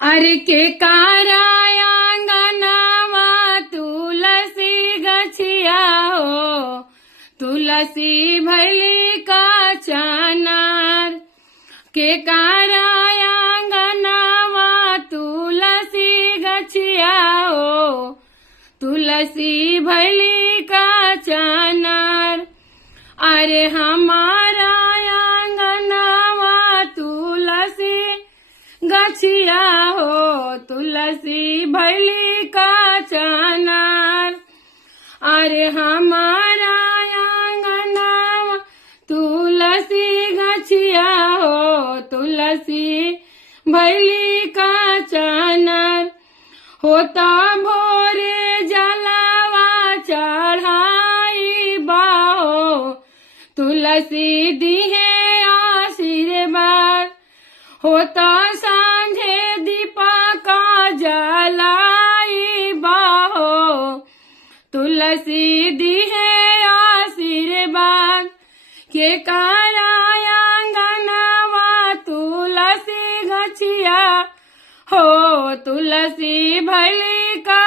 अरे के काराया अंगनावा तुलसी गछिया हो, तुलसी भैली का चनार। के काराया अंगनावा तुलसी गछिया हो, तुलसी भैली का चनार। अरे हमारा अंगनावा तुलसी गछिया हो, तुलसी भैली का चनार। अरे हमारा अंगनावा तुलसी गछिया हो, तुलसी भैली का चनार। होता भोरे जलावा चढ़ाई बाहो, तुलसी दिहे आशीर्वाद। होता सांझे दीपा का जलाई बाहो, तुलसी दिहे आशीर्वाद। के काराया अंगनावा तुलसी गछिया हो, तुलसी भैली का